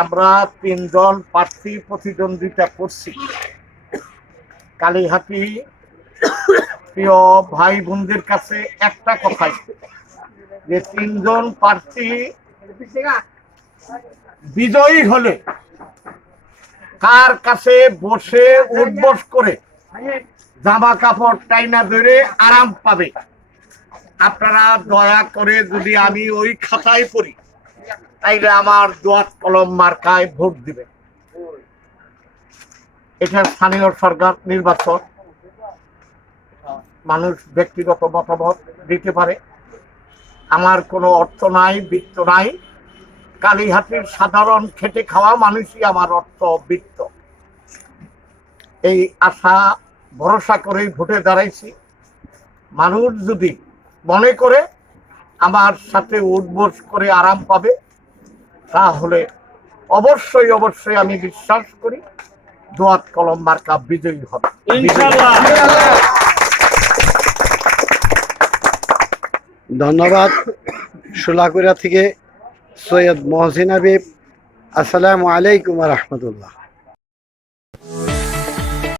আমরা তিনজন প্রার্থী প্রতিদ্বন্দ্বিতা করছি। কালীহাতি প্রিয় ভাই বোনদের কাছে একটা কথাই, যে তিনজন প্রার্থী বিজয়ী হলে কার কাছে বসে উঠবস করে জামা কাপড় টাইনা ধরে আরাম পাবে? আপনারা দয়া করে যদি আমি ওই খাতায় পড়ি, তাইলে আমার দোয়াত কলম মার্কায় ভোট দিবে এটা স্থানীয় সরকার নির্বাচন মানুষ ব্যক্তিগত মতামত দিতে পারে। আমার কোনো অর্থ নাই, বৃত্ত নাই। কালীহাটির সাধারণ খেটে খাওয়া মানুষই আমার অর্থ, বৃত্ত। এই আশা, ভরসা করেই ভোটে দাঁড়াইছি। মানুষ যদি মনে করে আমার সাথে উঠবোস করে আরাম পাবে, তাহলে অবশ্যই অবশ্যই আমি বিশ্বাস করি, দোয়াত কলম মার্কা বিজয়ী হবে। ধন্যবাদ সোলাকুড়া থেকে সৈয়দ মহসিন হাবিব। আসসালামু আলাইকুম রহমতুল্লাহ।